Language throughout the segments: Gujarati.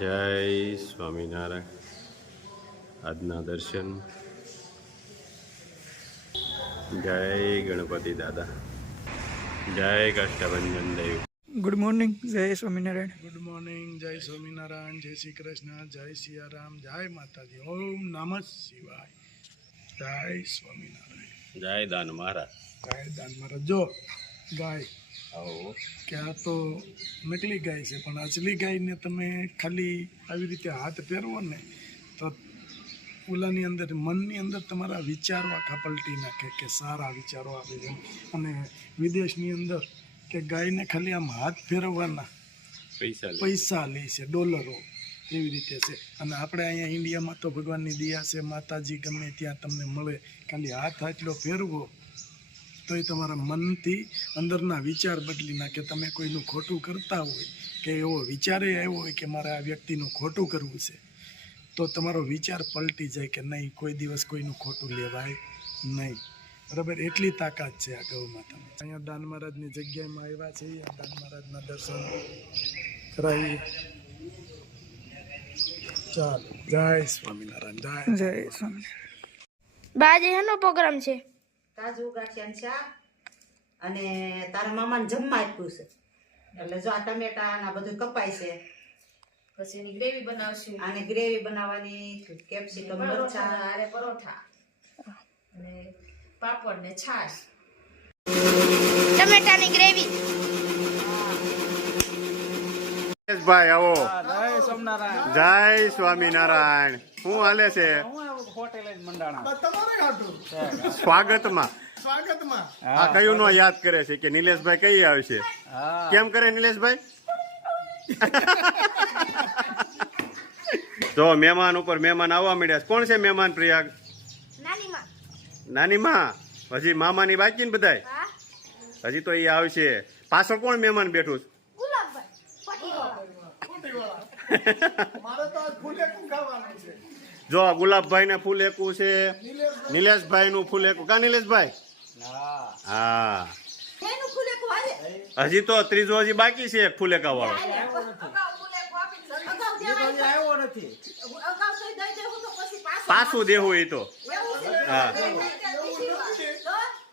જય સ્વામિનારાયણ. આજના દર્શન. જય ગણપતિ દાદા. જય કાષ્ટભંજન દેવ. Good morning. જય સ્વામિનારાયણ. Good morning. જય સ્વામિનારાયણ. જય શ્રી કૃષ્ણ. જય સિયારામ. જય માતાજી. ઓમ નમઃ શિવાય. જય સ્વામિનારાયણ. જય દાન મહારાજ. જય દાન મહારાજ. જો ગાય આવો કે આ તો નકલી ગાય છે, પણ અસલી ગાયને તમે ખાલી આવી રીતે હાથ પહેરવો ને તો ઓલાની અંદર, મનની અંદર તમારા વિચારો આખા પલટી નાખે કે સારા વિચારો આવે છે. અને વિદેશની અંદર કે ગાયને ખાલી આમ હાથ ફેરવવાના પૈસા લે છે, ડોલરો એવી રીતે છે. અને આપણે અહીંયા ઇન્ડિયામાં તો ભગવાનની દયા છે, માતાજી ગમે ત્યાં તમને મળે. ખાલી હાથ આટલો ફેરવો તો એ તમારા મનથી અંદરના વિચાર બદલી નાખે. તમે કોઈનું ખોટું કરતા હોય કે એવો વિચારે આવ્યો હોય કે મારે આ વ્યક્તિનું ખોટું કરવું છે, તો તમારો વિચાર પલટી જાય કે નહીં, કોઈ દિવસ કોઈનું ખોટું લેવાય નહીં. બરાબર? એટલી તાકાત છે આ ગૌ માતાની. અહીંયા દાન મહારાજની જગ્યામાં આવ્યા છીએ, દાન મહારાજના દર્શન કરાવીએ. ચાલો. જય સ્વામિનારાયણ. જય સ્વામિનારાયણ. બાજે એનો પ્રોગ્રામ છે. કાજુ ગાંઠિયાનું શાક અને તારા મામાને જમવા આપ્યું છે. એટલે જો આ ટમેટા અને આ બધું કપાય છે. પછી એની ગ્રેવી બનાવશું. આને ગ્રેવી બનાવવાની, કેપ્સિકમ, મરચાં, આરે પરોઠા અને પાપડ ને છાશ. ટમેટાની ગ્રેવી. ભાઈ આવો. જય સ્વામિનારાયણ. શું હાલે છે સ્વાગતમાં? આ કયું નો યાદ કરે છે કે નિલેશભાઈ કઈ આવશે? કેમ કરે નિલેશભાઈ? જો મહેમાન ઉપર મહેમાન આવવા મળ્યા છે. કોણ છે મહેમાન? પ્રિયાગ નાની માં. નાની માં. હજી મામાની બાકી ને બધાય? હા. હજી તો એ આવશે. પાછળ કોણ મહેમાન બેઠું છે? જો ગુલાબભાઈ ને ફૂલ એકું છે, નિલેશભાઈ નું ફૂલ એકું. કા નિલેશભાઈ? હા. હજી તો ત્રીજો હજી બાકી છે ફૂલેકા વાળો. પાછું દેવું એ તો. હા.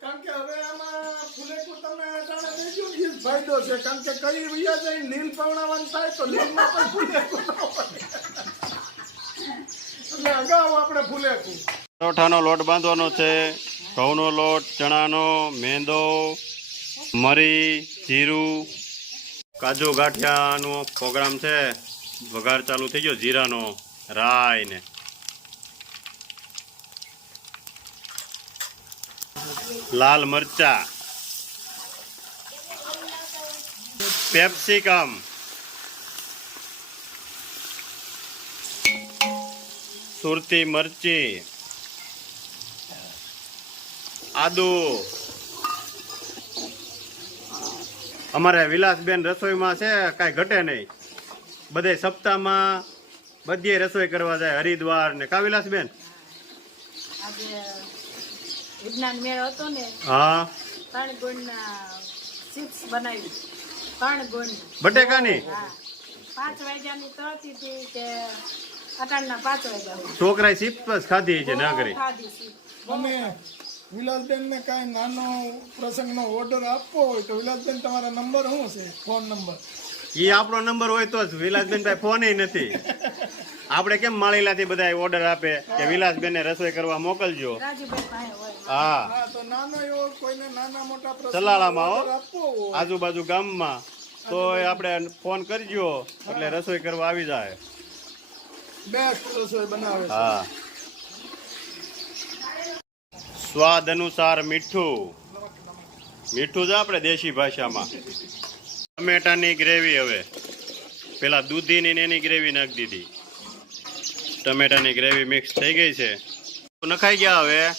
કારણ કે હવે આમાં ફૂલેકું તમે અટાણે દેજો ને એ ફાયદો છે. કારણ કે કઈ વૈયા જાય નીલ પવણાવાનું થાય તો નીલમાં પણ ફૂલેકું ન હોય. એટલે અગાઉ આપણે ફૂલેકું. પરોઠાનો લોટ બાંધવાનો છે. ઘઉંનો લોટ, ચણાનો, મેંદો, મરી, જીરું, કાજુ ગાંઠિયાનો પ્રોગ્રામ છે. વઘાર ચાલુ થઈ ગયો જીરાનો, રાઈ ને લાલ મરચા, પેપ્સિકમ, સુરતી મરચી, આદુ. અમારે વિલાસબેન રસોઈમાં છે, કાંઈ ઘટે નહીં. બધે સપ્તાહમાં બધી રસોઈ કરવા જાય હરિદ્વાર ને. કા વિલાસબેન? આજે વિજ્ઞાન મેળો હતો ને, હા. 3 ગુણના ચિપ્સ બનાવી. 3 ગુણ બટેકાની. 5 વાગ્યાની તળતી હતી કે અટાણના 5 વાગ્યા છોકરાએ ચિપ્સ ખાધી છે ના કરી. ખાધી છે. અને વિલાસબેન ને કાંઈ નાનો પ્રસંગનો ઓર્ડર આપવો હોય તો વિલાસબેન તમારા નંબર શું છે? Phone number? એ આપણો નંબર હોય તો જ. વિલાસબેન ભાઈ ફોન નથી. આપણે કેમ માળીલાથી બધા ઓર્ડર આપે કે વિલાસબેન ને રસોઈ કરવા મોકલજો. રાજુભાઈ પાસે હોય. હા. હા, તો નાનો એવો કોઈને નાના મોટા ચલાળામાં હો, આપવો હોય આજુબાજુ ગામમાં, તો આપણે ફોન કરજો એટલે રસોઈ કરવા આવી જાય. બેસ્ટ રસોઈ બનાવે છે. હા. સ્વાદ અનુસાર મીઠું. મીઠું જ આપણે દેશી ભાષામાં. ટમેટાની ગ્રેવી. હવે પેલા દૂધીની ને એની ગ્રેવી નાખી દીધી. ટમેટાની ગ્રેવી મિક્સ થઈ ગઈ છે. નખાઈ ગયા.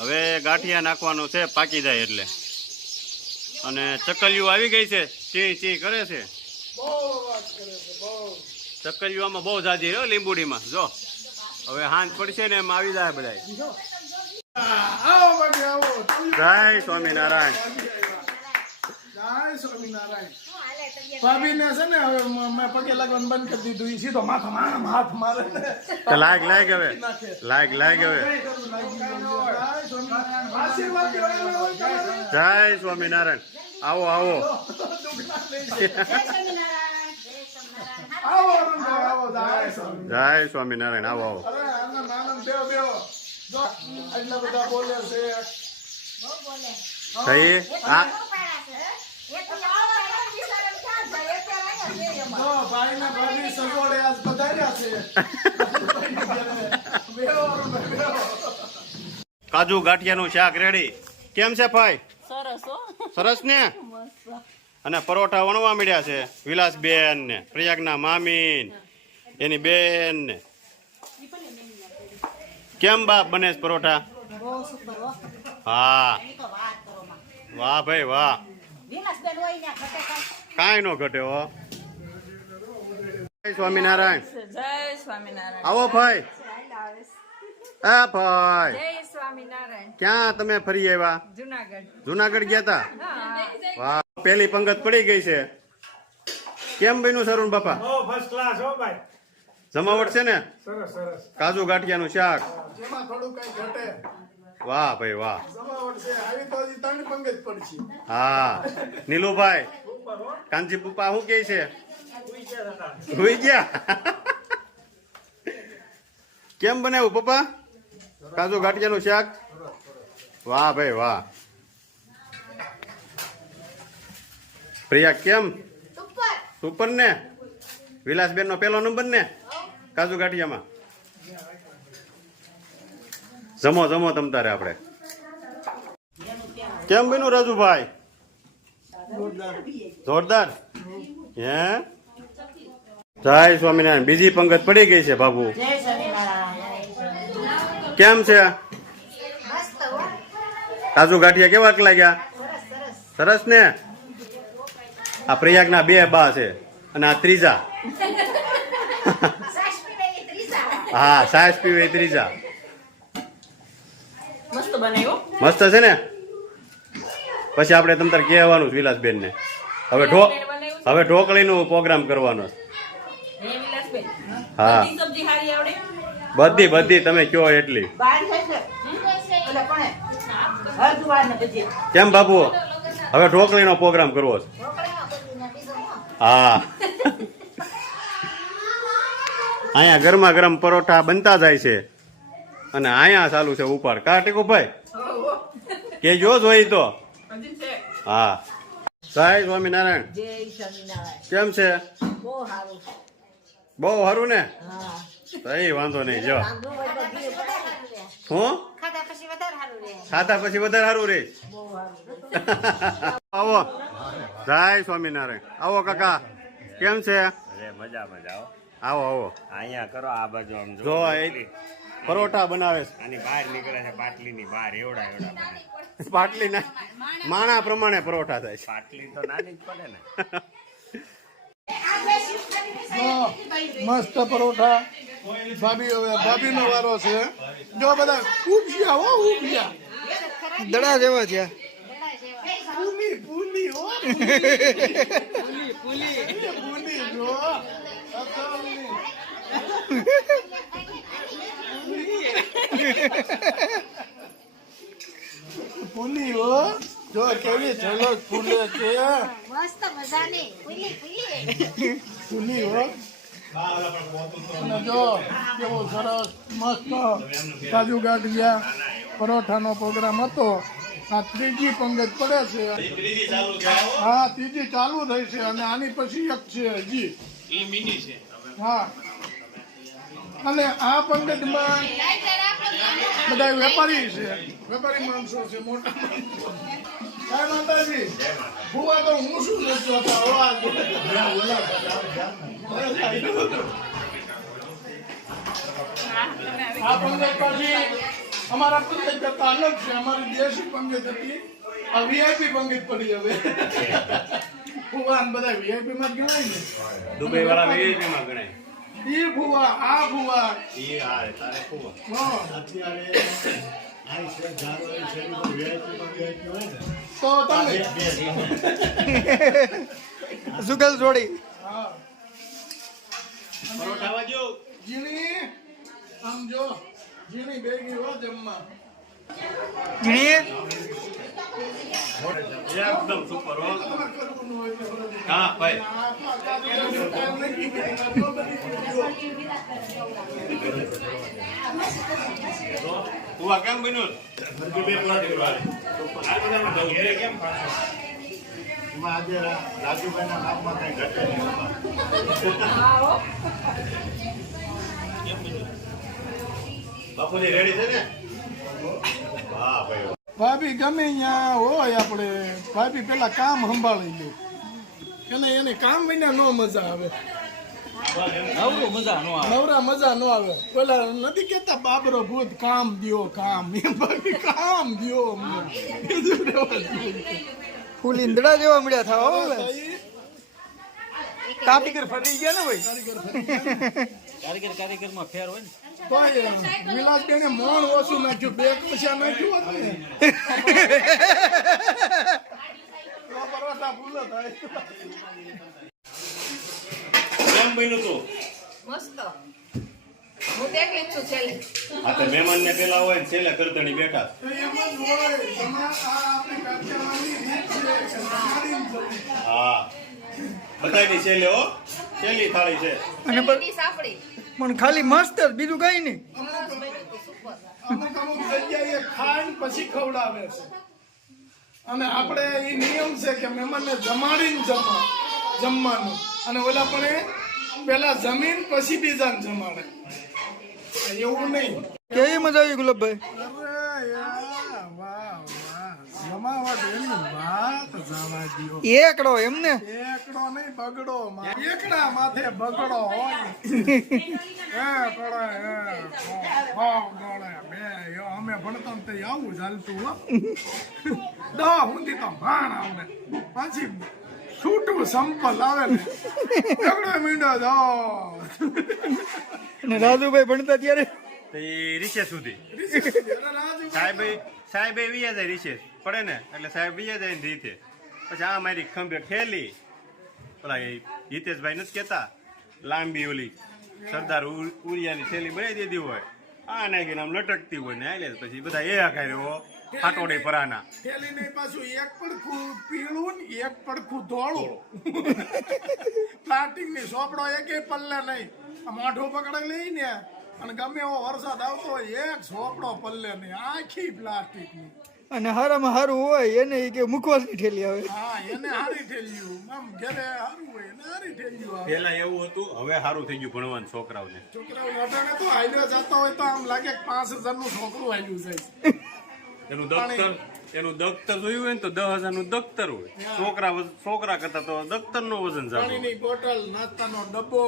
હવે ગાંઠિયા નાખવાનું છે, પાકી જાય એટલે. અને ચકલિયું આવી ગઈ છે, ચી ચી કરે છે. ચકલિયું આમાં બહુ જાજી હો લીંબુડીમાં. જો હવે હાંજ પડશે ને એમ આવી જાય બધા. આવો બાકી આવો. જય સ્વામિનારાયણ. જય સ્વામિનારાયણ. ભાભીને છે ને હવે મેં પગે લાગવાનું બંધ કરી દીધું. ઈ સીધો માથામાં આમ હાથ મારે ને. તો લાગ હવે લાગ હવે આશીર્વાદ દેવાના હોય તમારે. જય સ્વામિનારાયણ. આવો આવો અરુણભાઈ, આવો. જય જય સ્વામિનારાયણ. સ્વામિનારાયણ. આવો અરે આનંદ આનંદ બેહો. જો આટલા બધા બોલે છે. થઈ આ જો ભાઈ ને ભાભી સગવડે આજ પધાર્યા છે. બેહો અરુણભાઈ, બેહો. કાજુ ગાંઠિયાનું શાક રેડી. કેમ છે ભાઈ? સરસ ને. અને પરોઠા વણવા મળ્યા છે વિલાસબેન ને પ્રયાગના મામી એની બેન ને. કેમ બાપ બને છે પરોઠા? હા વાહ ભાઈ વાહ. કાંઈ નો ઘટે હો. જય સ્વામિનારાયણ. જય સ્વામિનારાયણ. આવો ભાઈ. હા ભાઈ જય સ્વામિનારાયણ. ક્યાં તમે ફરી આવ્યા? જુનાગઢ. જુનાગઢ ગયા તા? વાહ પેલી પંગત પડી ગઈ છે. કેમ બન્યું સરુણ બાપા? ફર્સ્ટ ક્લાસ હો ભાઈ. જમાવટ છે ને? સરસ સરસ. કાજુ ગાંઠિયાનું શાક. જેમાં થોડું કઈ ઘટે. વાહ ભાઈ વાહ. જમાવટ છે. આવી તો હજી 3 પંગે જ પડશે. હા નીલુભાઈ ઉપર હો. કાંજી પપ્પા શું કે છે? સુઈ ગયા. કેમ બનાવ્યું પપ્પા કાજુ ગાંઠિયાનું શાક? વાહ ભાઈ વાહ. પ્રિયા કેમ? સુપર ને. વિલાસબેન નો પેલો નંબર ને કાજુ ગાંઠિયામાં. જમો જમો તમ તારે આપણે. કેમ બન્યું રાજુભાઈ? જોરદાર. હે જય સ્વામિનારાયણ. બીજી પંગત પડી ગઈ છે બાબુ. કેમ છે કાજુ ગાંઠિયા? કેવા લાગ્યા? સરસ ને. આ પ્રયાગના 2 બા છે અને આ ત્રીજા. હા સાસ પીવે ત્રીજા. મસ્ત બનાવ્યો. મસ્ત છે ને. પછી આપણે તમ તાર કહેવાનું છે વિલાસબેન ને. હવે ઢોકળીનું પ્રોગ્રામ કરવાનો છે. હા સબ્જી હારી આવડે. બધી તમે કયો એટલી. કેમ બાપુ હવે ઢોકળીનો પ્રોગ્રામ કરવો છે? હા અહીંયા ગરમા ગરમ પરોઠા બનતા જાય છે અને અહીંયા ચાલુ છે ઉપાડ. કા ટેકુભાઈ કેજો જોઈ તો. હા જય સ્વામિનારાયણ. કેમ છે? બહુ સારું ને. કઈ વાંધો નહીં. જો હું ખાતા પછી વધારે સારું રે. આવો જય સ્વામિનારાયણ. આવો કાકા. કેમ છે? મજા મજા આવો આવો. અહીંયા કરો આ બાજુ આમ જો એ પરોઠા બનાવે છે. આની બહાર નીકળે છે પાટલીની બહાર એવડા બને. પાટલી ના માણા પ્રમાણે પરોઠા થાય છે. પાટલી તો નાની જ પડે ને. મસ્ત પરોઠા. ભાભીનો વારો છે. જો બધા ઉપજ્યા હો ઉપજ્યા. દડા જેવા છે. પૂલી પૂલી હો પૂલી જો અસલની. પૂલી હો જો કેવી ઝલક ફૂલે છે. મસ્ત મજાની ફૂલી ફૂલી પૂલી હો. અને જો કેવું સરસ મસ્ત કાજુ ગાંઠિયા પરોઠાનો પ્રોગ્રામ હતો. આ ત્રીજી પંગત પડે છે. હા ત્રીજી ચાલુ થઈ છે અને આની પછી એક છે હજી. હા અને આ પંગતમાં બધા વેપારી છે. વેપારી માણસો છે મોટા. જય માતાજી. ભૂવા તો હું શું નથી હોતા હો આ પંગત પછી અમારા પંગત કરતા અલગ છે. અમારી દેશી પંગત હતી. આ વીઆઈપી પંગત પડી હવે. ભૂવા બધા વીઆઈપી માં ગણાય ને. દુબઈ વાળા વીઆઈપી માં ગણાય. ઈ ભૂવા આ ભૂવા. ઈ હા તારે ખૂબ. તો તમે સુગલ જોડી. હા પરોઠા વાજો. જીણી આમ જો જીણી બેગી હો જમવા. ઝીણીએ એકદમ સુપર હો. તમારે કરવું ન હોય તો બરોબર. હા ભાઈ. આ તો ટાઈમ નથી કર્યો. તું આ કેમ બન્યું? કેમ બાપુજી રેડી છે ને? હા ભાઈ. ભાભી ગમે ત્યાં હોય આપણે ભાભી પેલા કામ સંભાળી લે એને એને કામ વિના નો મજા આવે. નવરા મજા નો આવે. પેલા નથી કેતા બાબરો ભૂત કામ દ્યો કામ એ ભાભી કામ દ્યો અમને. બીજું રહેવા દ્યો. ફૂલ ઈંદડા જેવા મળ્યા થવા હો હવે. ભાઈ, કારીગર ફરી ગયા ને ભાઈ. કારીગરમાં ફેર હોય ને તોય વિલાસબેને મોણ ઓછું નાખ્યું, બે પૈસા નાખ્યું હોત ને તો પરોઠા ફૂલો થાય. કેમ બન્યું તું? મસ્ત હું તો એકલી જ છું છેલ્લે. આ તો મહેમાન ને પેલા હોય ને છેલ્લે કરતણી બેઠા. તો એમ જ હોય. તમારે આ આપણી કાઠિયાવાડની રીત છે કે જમાડીને જવું. હા બધાની છેલ્લે હો. છેલ્લી થાળી છે. અને ડીશ આપણી પણ ખાલી મસ્ત જ, બીજું કઈ નહીં. અમુક અમુક જગ્યાએ ખાઈને પછી ખવડાવે છે અને આપણે એ નિયમ છે કે મહેમાનને જમાડીને જમવાનું અને ઓલા પણ એ પેલા જમીન પછી બીજાને જમાડે. એવું નહીં. કેવી મજા આવી ગુલાબભાઈ? અરે યાર, વાહ વાહ, જમાવટ એની વાત જવા દ્યો. એકડો એમને એકડો નહીં બગડો, એકડા માથે બગડો હોય. અમે ભણતા ને તે આવું ચાલતું હો. દહ ઊંધી તો ભાણ આવે પછી છૂટું સંપલ આવે ને એકડો મીંડો દો. અને રાજુભાઈ ભણતા ત્યારે તો એ રિસેસ સુધી સાહેબ વિયા જાય રિસેસ પડે ને એટલે સાહેબ વિયા જાય ને રીતે પછી આ મારી ખંભે ઠેલી ઓલા એ હિતેશભાઈ નથી કેતા લાંબી ઓલી સરદાર ઉરિયાની થેલી બનાવી દીધી હોય આ નાખીને આમ લટકતી હોય ને આલે પછી બધા એ આખાર્યો ફાટોડી પરાના થેલી નહીં પાછું એક પડખું પીળું ને એક પડખું ધોળું. પ્લાસ્ટિક ની સોપડો એકે પલ્લે નહીં. આ મોઢું પકડાઈ લઈ ને અને ગમે એવો વરસાદ આવતો હોય એક સોપડો પલ્લે નહીં, આખી પ્લાસ્ટિક ની. અને હારામાં હારું હોય એને ઈ કે મુખવાસની ઠેલી આવે. હા એને હારી ઠેલ્યું આમ ઘરે હારું હોય એને હારી ઠેલ્યું આવે. પેલા એવું હતું હવે સારું થઈ ગયું ભણવાનું છોકરાઓને છોકરાઓ અટાણે તો હાલ્યો જતો હોય તો આમ લાગે કે 5000 નું છોકરું હાલ્યું જાય. એનું દફતર જોયું હોય ને તો 10,000 નું દફતર હોય છોકરા કરતા તો દફતર નું વજન જાતું. પાણીની બોટલ, નાસ્તાનો ડબ્બો,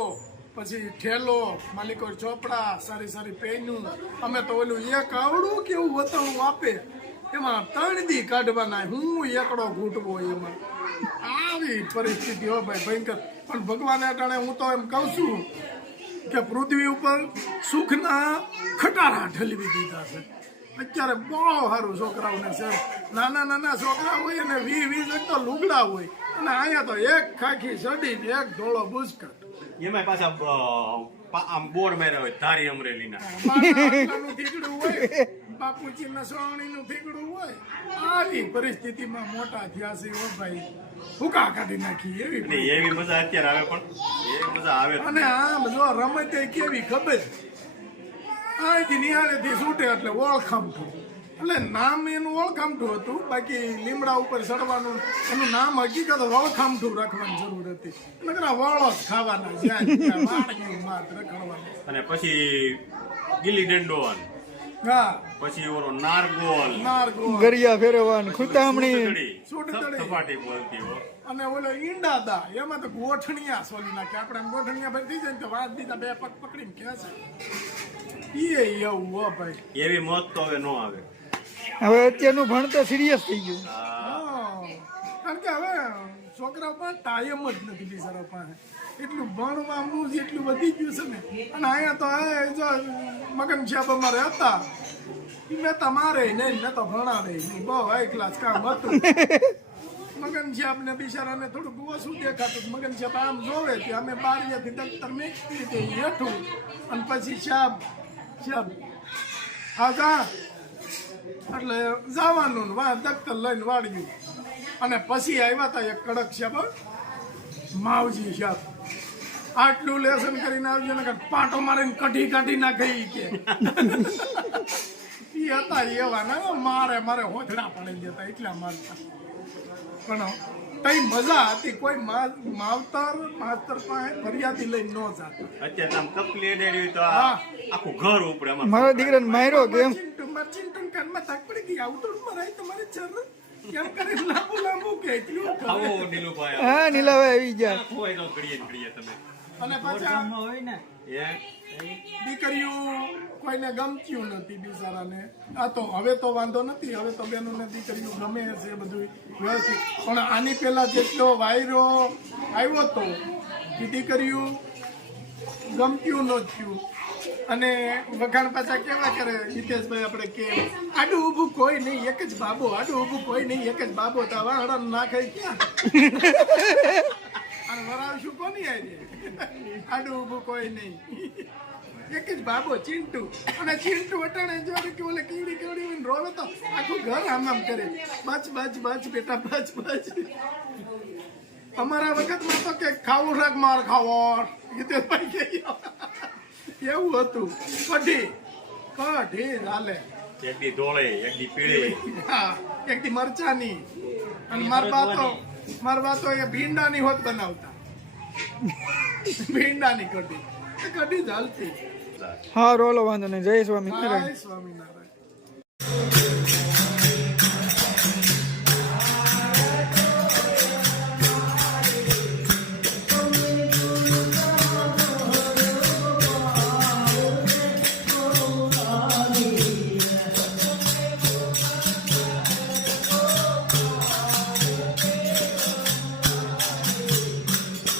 પછી ઠેલો, માલિકો ચોપડા, સારી સારી પેનું. અમે તો ઓલું એક આવડું કેવું વતણું આપે એમાં 3 દી કાઢવાના, હું એકડો ઘૂંટવો એમાં. આવી પરિસ્થિતિ હો ભાઈ ભયંકર. પણ ભગવાને અટાણે હું તો એમ કહું છું કે પૃથ્વી ઉપર સુખના ખટારા ઠલવી દીધા છે. અત્યારે બહુ સારું છોકરાઓને છે. નાના છોકરા હોય અને 20 તો લુગડા હોય અને અહીંયા તો એક ખાખી સડી ને એક ધોળો બુસ્કટ. એમાં પાછા આમ બોર્ડ માર્યા હોય ધારી અમરેલીના બાપાનું થીગડું હોય, બાપુજીના સોવણીનું થીગડું હોય. આવી પરિસ્થિતિમાં મોટા થયા છે ઓ ભાઈ, ભૂકા કાઢી નાખી એવી. અને એવી મજા અત્યારે આવે પણ એવી મજા આવે અને આમ જો રમત કેવી ખબર, અહીંથી નિહાળેથી છૂટે એટલે ઓળખામઠું. એટલે નામ એનું ઓળખામઠું હતું, બાકી લીમડા ઉપર ચડવાનું એનું નામ હકીકત વળખામઠું રાખવાની જરૂર હતી. નકરા વળો જ ખાવાના, જ્યાં વાણિયું માત રખડવાનું. અને પછી ગીલી દંડોન, હા પછી ઓલો નારગોલ, નારગો ગરિયા ફેરવવાનું, ખુતામણી, સુટતડી. સપાટી બોલતી હો. અને ઓલો ઈંડાદા એમાં તો ગોઠણિયા સોલી નાખે. આપણે આમ ગોઠણિયા ભરી થઈ જાય ને તો વાત દીધા બે પગ પકડીને ખેંચે. એ એવું હો ભાઈ. એવી મોત તો હવે ન આવે. હવે અત્યારનું ભણતર સિરિયસ થઈ ગયું. કારણ કે હવે છોકરાઓ પાસે ટાઈમ જ નથી બિચારા પાસે. એટલું ભણવાનું જ એટલું વધી ગયું છે ને. અને અહીંયા તો જો મગન સાહેબ અમારે હતા, મેં તો મારે નહીં, મેં તો ભણાવે નહીં, બહુ હાઈ ક્લાસ કામ હતું. મગન સાહેબ ને બિચારાને થોડુંક ઓછું દેખાતું. મગન સાહેબ આમ જોવે કે અમે બારીએથી દફતર મેકી દીધી હેઠું અને પછી સાહેબ હા જા એટલે જવાનું ને વાહ દફતર લઈને વાળ્યું. અને પછી આવ્યા હતા એક કડક સાહેબ માવજી સાહેબ, આટલું લેસન કરીને આવજો ને પાટો મારીને કઢી કાઢી નાખે ઈ કે ઈ હતા એવા ના મારે હોથડા પાડી દેતા એટલા મારતા. પણ કઈ મજા હતી. કોઈ માસ્તર પાસે ફરિયાદી લઈને ન જાતા. અત્યારે આમ કપલી અડાડી તો હા. આખું ઘર ઉપડે અમારે. મારા દીકરાને માર્યો કેમ? ચિંટન કાનમાં તાક પડી ગઈ. આવું થોડું મરાય તમારી ચર કેમ કરે લાંબુ કે એટલું કરે. આવો નીલુભાઈ હા નીલાભાઈ આવી ગયા. ખોવાઈ નો કરીએ તમે. અને પાછા હે દીકરીઓ કોઈને ગમતું નથી બિચારાને. આ તો હવે તો વાંધો નથી, હવે તો બેનોને દીકરીઓ ગમે છે બધું વ્યવસ્થિત. પણ આની પહેલા જેટલો વાયરો આવ્યો તો એ દીકરીઓ ગમતું નહોતું. અને વખાણ પાછા કેવા કરે હિતેશભાઈ આપણે કે આડું ઊભું કોઈ નહીં એક જ બાબો, આડું ઊભું કોઈ નહીં એક જ બાબો. તો વાહડા નાખે ક્યાં અને વરાવશું કોની આવી આડું ઊભું કોઈ નહીં એક જ બાબો ચિંટુ. અને ચિંટુ અટાણે જોડે કે ઓલે કીડી કેવડી રોવે તો આખું ઘર આમ કરે બચ બેટા બચ. અમારા વખતમાં તો કે ખાવું રાખ માર ખાવો હિતેશભાઈ કે એવું હતું. કઢી હાલે એક દી ધોળે એક દી પીળી. હા એક દી મરચાની. અને માર બા તો એ ભીંડાની હોત બનાવતા. ભીંડાની કઢી જ હાલતી. હા રોલો વાંધો નહીં. જય સ્વામિનારાયણ. જય સ્વામિનારાયણ.